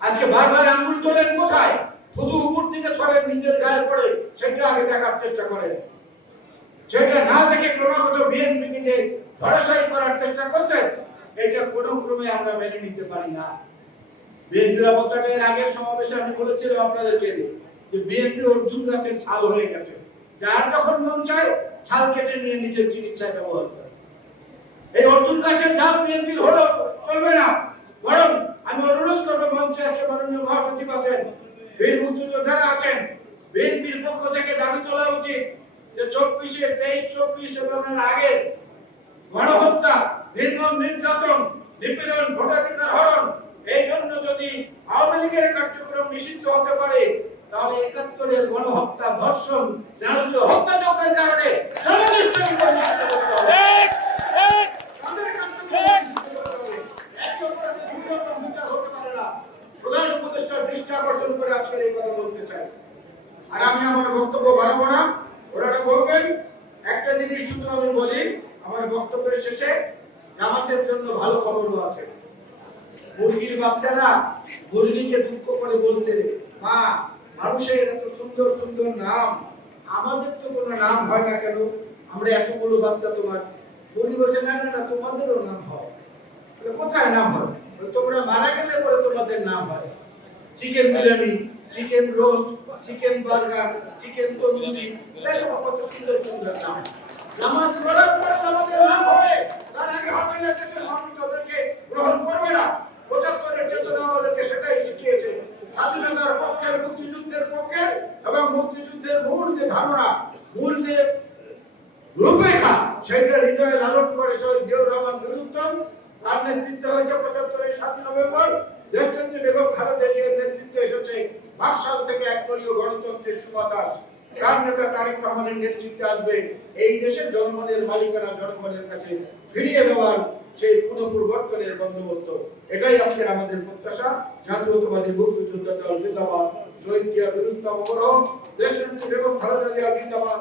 আজকে বারবার আঙ্গুল তোলেন কোথায়? গায়ে পড়ে সেটা আগে দেখার চেষ্টা করেন। সেটা না দেখে ক্রমাগত বিএনপিকে যে করার চেষ্টা করছেন, এটা কোনো ক্রমে আমরা মেনে নিতে পারি না। বিএনপির অবস্থানের আগের সমাবেশে আমি বলেছিলাম আপনাদেরকে। যে বিএনপি অর্জুন গাছের ছাল হয়ে গেছে। যার যখন মন চায়, ছাল কেটে নিয়ে নিজের চিকিৎসায় ব্যবহার করে। এই অর্জুন গাছের ডাল বিএনপির হলো, চলবে না। বরং আমি অনুরোধ করব মঞ্চে আছে মাননীয় মহাসচিব আছেন, বীর মুক্তিযোদ্ধারা আছেন, বিএনপির পক্ষ থেকে দাবি তোলা উচিত যে চব্বিশে, তেইশ, চব্বিশ এবং আগে গণহত্যা, নির্মম নির্যাতন, নিপীড়ন, ভোটাধিকার একাত্তরের গণহত্যা ধর্ষণ নারকীয় হত্যাযজ্ঞের কারণে জননিষ্ঠকে পরিণত করতে হবে। তাদের কার্যক্রম নিষিদ্ধ করতে হবে। একে অপরের দুর্নীতি বিচার হতে পারে না। প্রধান উপদেষ্টার দৃষ্টি আকর্ষণ করে আজকের এই কথা বলতে চাই আর আমি আমার বক্তব্য বাড়াবো না ওনারা বলবেন একটা জিনিস শুধু আমি বলি আমার বক্তব্যের শেষে জামাতের জন্য ভালো খবরও আছে মুরগির বাচ্চারা মুরগিকে দুঃখ করে বলছে মা মানুষের এত সুন্দর সুন্দর নাম, আমাদের তো কোনো নাম হয় না কেন? আমরা এতগুলো বাচ্চা তোমার। মুরগি বলছে, না না তোমাদেরও নাম হয়। কোথায় নাম হয়? তোমরা মারা গেলে পরে তোমাদের নাম হয়। Chicken biryani chicken roast chicken burger chicken tandoori কত সুন্দর সুন্দর নাম। আমাদের নাম হবে। তার আগে হবে না গ্রহণ করবে না পঁচাত্তরের চেতনা আমাদেরকে সেটাই শিখিয়েছে স্বাধীনতার পক্ষে মুক্তিযুদ্ধের পক্ষে এবং মুক্তিযুদ্ধের মূল যে ধারণা, মূল যে রূপরেখা সেটা হৃদয়ে লালন করে শহীদ জিয়াউর রহমান নিরুত্তম। তার নেতৃত্বে হয়েছে পঁচাত্তরের সাতই নভেম্বর। দেশনেত্রী বেগম খালেদা জিয়ার নেতৃত্বে এসেছে বাকশাল থেকে এক দলীয় গণতন্ত্রের সুবাতাস। তার নেতা তারিক রহমানের নেতৃত্বে আসবে? এই দেশের জনগণের মালিকানা জনগণের কাছে ফিরিয়ে দেওয়ার সেই পুনঃপরিবর্তনের বন্দোবস্ত। এটাই আজকে আমাদের প্রত্যাশা। জাতীয়তাবাদী মুক্তিযোদ্ধা দল জিন্দাবাদ। শহীদ জিয়া বিরুদ্ধ অবরোধ দেশনেত্রী এবং ভারতীয় জিন্দাবাদ।